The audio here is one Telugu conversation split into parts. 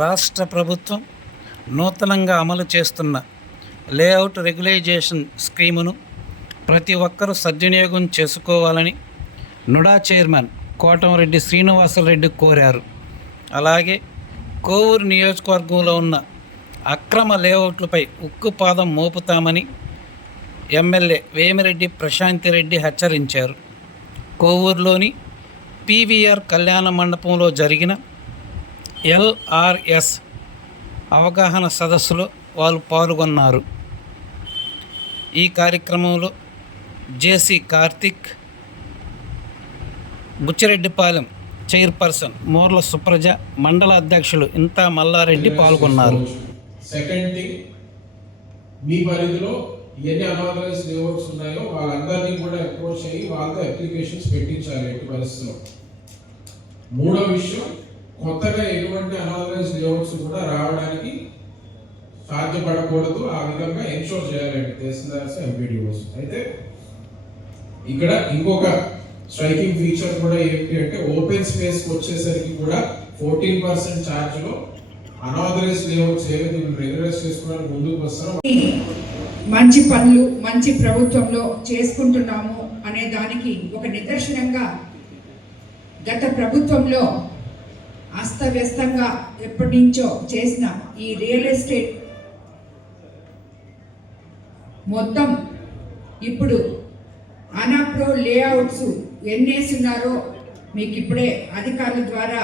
రాష్ట్ర ప్రభుత్వం నూతనంగా అమలు చేస్తున్న లేఅవుట్ రెగ్యులైజేషన్ స్కీమును ప్రతి ఒక్కరూ సద్వినియోగం చేసుకోవాలని నుడా చైర్మన్ కోటంరెడ్డి శ్రీనివాసరెడ్డి కోరారు. అలాగే కోవూరు నియోజకవర్గంలో ఉన్న అక్రమ లేఅవుట్లపై ఉక్కుపాదం మోపుతామని ఎమ్మెల్యే వేమిరెడ్డి ప్రశాంతిరెడ్డి హెచ్చరించారు. కోవూరులోని పీవీఆర్ కళ్యాణ మండపంలో జరిగిన ఎల్ఆర్ఎస్ అవగాహన సదస్సులో వాళ్ళు పాల్గొన్నారు. ఈ కార్యక్రమంలో జేసీ కార్తిక్, బుచ్చిరెడ్డిపాలెం చైర్పర్సన్ మోర్ల సుప్రజ, మండల అధ్యక్షులు ఇంతా మల్లారెడ్డి పాల్గొన్నారు. సెకండ్ థింగ్, మీ పరిధిలో ఎన్ని అనాథరైజ్ లేఅవుట్స్ ఉన్నాయో వాళ్ళందరినీ కూడా అప్రోచ్ అయ్యి వాళ్ళతో అప్లికేషన్స్ పెట్టించాలి ఎట్టి పరిస్థితుల్లో. మూడో విషయం, కొత్తగా ఎటువంటి అనాథరైజ్ లేఅవుట్స్ కూడా రావడానికి సాధ్యపడకూడదు. ఆ విధంగా ఎన్షోర్ చేయాలండి తహసీల్దార్స్, ఎంపీడీఓస్. అయితే ఇక్కడ ఇంకొక స్ట్రైకింగ్ ఫీచర్ కూడా ఏంటి అంటే, ఓపెన్ స్పేస్కి వచ్చేసరికి కూడా 14% ఛార్జ్లో అనాథరైజ్ లేఅవుట్స్ ఏవైతే రెగ్యులైజ్ చేసుకోవడానికి ముందుకు వస్తారో మంచి పనులు మంచి ప్రభుత్వంలో చేసుకుంటున్నాము అనే దానికి ఒక నిదర్శనంగా గత ప్రభుత్వంలో అస్తవ్యస్తంగా ఎప్పటి నుంచో చేసిన ఈ రియల్ ఎస్టేట్ మొత్తం ఇప్పుడు అనాప్రో లేఅవుట్స్ ఎన్నేస్తున్నారో మీకు ఇప్పుడే అధికారుల ద్వారా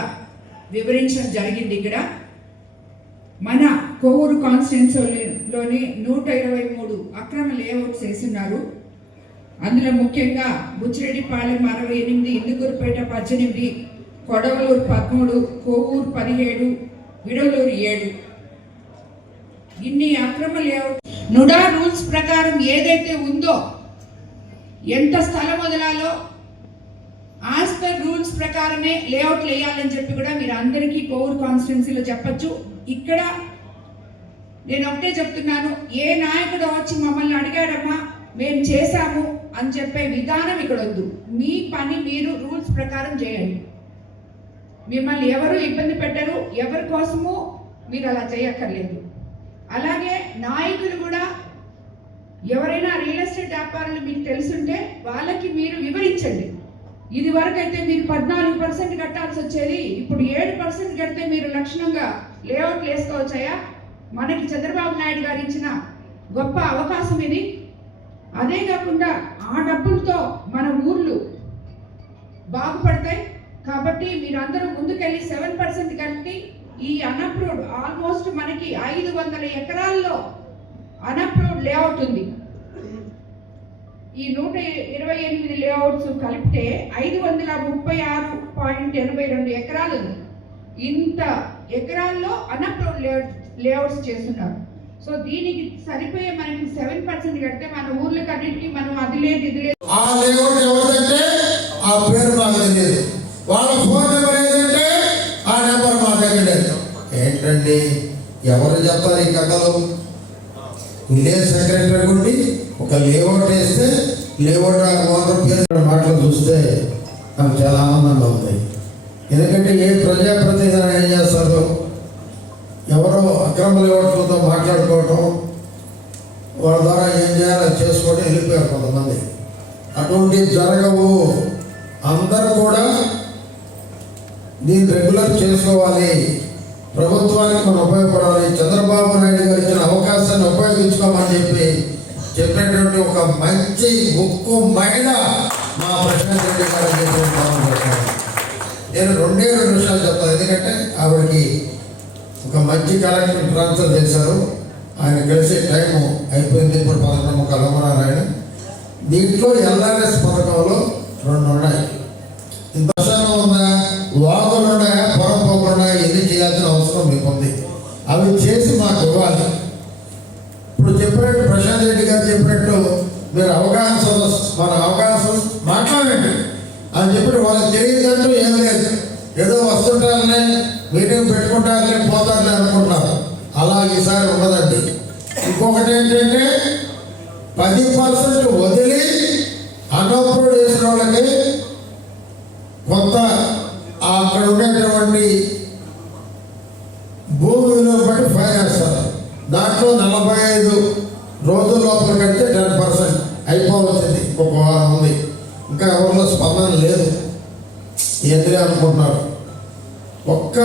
వివరించడం జరిగింది. ఇక్కడ మన కోవూరు కాన్స్టిట్యున్సీలోని 123 అక్రమ లేఅవుట్స్ వేస్తున్నారు. అందులో ముఖ్యంగా బుచ్చిరెడ్డిపాలెం 68, ఇందుకూరుపేట 18, కొడవలూరు 13, కోవూరు 17, విడవలూరు 7. ఇన్ని అక్రమ లేఅవుట్ నుడా రూల్స్ ప్రకారం ఏదైతే ఉందో, ఎంత స్థలం వదలాలో యాజ్ పర్ రూల్స్ ప్రకారమే లేఅవుట్లు వేయాలని చెప్పి కూడా మీరు అందరికీ కోవూరు కాన్స్టిట్యున్సీలో చెప్పచ్చు. ఇక్కడ నేను ఒకటే చెప్తున్నాను, ఏ నాయకుడు వచ్చి మమ్మల్ని అడిగాడమ్మా మేము చేశాము అని చెప్పే విధానం ఇక్కడ వద్దు. మీ పని మీరు రూల్స్ ప్రకారం చేయండి. మిమ్మల్ని ఎవరు ఇబ్బంది పెట్టరు, ఎవరి కోసము మీరు అలా చేయక్కర్లేదు. అలాగే నాయకులు కూడా ఎవరైనా రియల్ ఎస్టేట్ వ్యాపారులు మీకు తెలుసుంటే వాళ్ళకి మీరు వివరించండి. ఇది వరకు అయితే మీరు 14% కట్టాల్సి వచ్చేది, ఇప్పుడు 7% కడితే మీరు లక్షణంగా లేఅవుట్లు వేసుకోవచ్చాయా? మనకి చంద్రబాబు నాయుడు గారు ఇచ్చిన గొప్ప అవకాశం ఇది. అదే కాకుండా ఆ డబ్బులతో మన ఊర్లు బాగుపడతాయి. కాబట్టి మీరు అందరూ ముందుకెళ్ళి 7% కట్టి ఈ అన్అప్రూవ్డ్ ఆల్మోస్ట్ మనకి 500 ఎకరాల్లో అన్అప్రూవ్డ్ లేఅవుట్ ఉంది. ఈ 128 లేఅవుట్స్ కలిపితే 536.82 ఎకరాలు ఉంది. ఇంత ఎకరాల్లో అన్అప్రూవ్డ్ లేఅవుట్స్ చేస్తున్నారు. సో దీనికి సరిపోయే మనకి 7% కడితే మన ఊర్లకు అన్నింటికి మనం అది లేదు ఇది లేదు. ఆ లేఅవుట్ ఎవరిదంటే ఆ పేరు మాకు తెలియదు, వాళ్ళ ఫోన్ నెంబర్ ఏదంటే ఆ నెంబర్ మా దగ్గర లేదు. ఏంటండి ఎవరు చెప్తారు ఈ కథలు? విలేజ్ సెక్రటరీ ఉండి ఒక లేఅవుట్ వేస్తే లేఅవుట్ ఓనర్ పేరు మాటలు చూస్తే నాకు చాలా ఆనందంగా ఉంది. ఎందుకంటే ఏ ప్రజాప్రతినిధి ఏం చేస్తారు, ఎవరో అక్రమ లేఅవుట్లతో మాట్లాడుకోవటం, వాళ్ళ ద్వారా ఏం చేయాలో చేసుకోవడం వెళ్ళిపోయారు కొంతమంది. అటువంటివి జరగవు. అందరూ కూడా దీన్ని రెగ్యులర్ చేసుకోవాలి. ప్రభుత్వానికి మనం ఉపయోగపడాలి. చంద్రబాబు నాయుడు గారు ఇచ్చిన అవకాశాన్ని ఉపయోగించుకోమని చెప్పినటువంటి ఒక మంచి ఉక్కు మహిళ మా ప్రశాంత్ రెడ్డి గారు చెప్పాను. నేను 2 నిమిషాలు చెప్తాను, ఎందుకంటే ఆవిడకి ఒక మంచి కలెక్టర్ ట్రాన్స్ఫర్ చేశారు. ఆయన కలిసే టైము అయిపోయింది. ఇప్పుడు 11 కలమరారాయణ. దీంట్లో ఎల్ఆర్ఎస్ పథకంలో 2 ఉన్నాయి. ఇంత వర్షాలు ఉందా, వాగులు ఉన్నాయా, పొరపోకులు ఉన్నాయా, ఎన్ని చేయాల్సిన అవసరం మీకు ఉంది. అవి చేసి మాకు ఇవ్వాలి. ఇప్పుడు చెప్పినట్టు ప్రశాంత్ రెడ్డి గారు చెప్పినట్టు మీరు అవగాహన మన అవగాహన మాట్లాడండి అని చెప్పి వాళ్ళకి తెలియదంటూ ఏం లేదు. ఏదో వస్తుంటారనే మీటింగ్ పెట్టుకుంటారని పోతారని అనుకుంటున్నారు. అలా ఈసారి ఉండదండి. ఇంకొకటి ఏంటంటే 10% వదిలి అన్అప్రూవ్డ్ చేసిన వాళ్ళకి కొత్త అక్కడ ఉండేటువంటి భూమి విలువ బట్టి ఫైన్ వేస్తారు. దాంట్లో 45 రోజుల లోపల కడితే 10% అయిపోవచ్చింది. ఒక వారం ఉంది, ఇంకా ఎవరిలో స్పందన లేదు. ఎందుకే అనుకుంటున్నారు? ఒక్క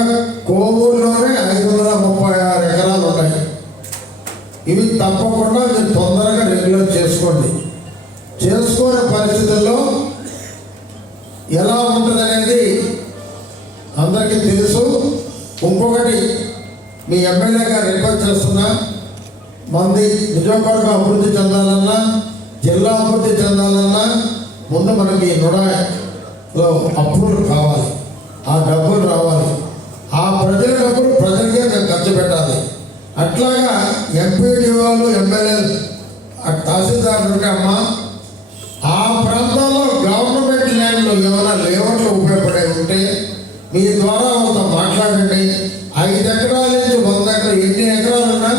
కోవూరులోనే 536 ఎకరాలు ఉన్నాయి. ఇవి తప్పకుండా మీరు తొందరగా రెగ్యులర్ చేసుకోండి. చేసుకునే పరిస్థితుల్లో ఎలా ఉంటుంది అనేది అందరికీ తెలుసు. ఇంకొకటి మీ ఎమ్మెల్యే గారు రిక్వెస్ట్ చేస్తున్నా, మంది నియోజకవర్గం అభివృద్ధి చెందాలన్నా, జిల్లా అభివృద్ధి చెందాలన్నా ముందు మనకి నుడాలో అప్పులు కావాలి, ఆ డబ్బులు రావాలి. ఆ ప్రజల డబ్బులు ప్రజలకే మేము ఖర్చు పెట్టాలి. అట్లాగా ఎంపీడీఓలు, ఎమ్మెల్యేలు, తహసీల్దార్లు ఉంటే అమ్మా, ఆ ప్రాంతాల్లో గవర్నమెంట్ ల్యాండ్లు ఏమైనా లేఅవుట్లు ఉపయోగపడే ఉంటే మీ ద్వారా వాళ్ళతో మాట్లాడండి. 5 ఎకరాల నుంచి 100 ఎకరాలు, ఎన్ని ఎకరాలు ఉన్నా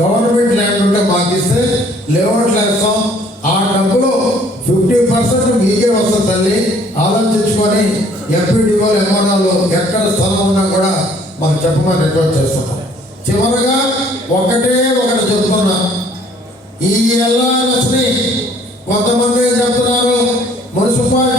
గవర్నమెంట్ ల్యాండ్ ఉంటే మాకు ఇస్తే లేఅవుట్లు వేస్తాం. ఆ డబ్బులు 50% మీకే వస్తుంది తల్లి. ఆలోచించుకొని ఎంపీడీఓలు, ఎంఆర్ఓలు ఎక్కడ స్థలం ఉన్నా కూడా మాకు చెప్పమని రిక్వెస్ట్ చేస్తున్నాం. చివరగా ఒకటి చెప్తున్నా, ఈ ఎల్ఆర్ఎస్ని కొంతమంది చెప్తున్నారు మున్సిపాలిటీ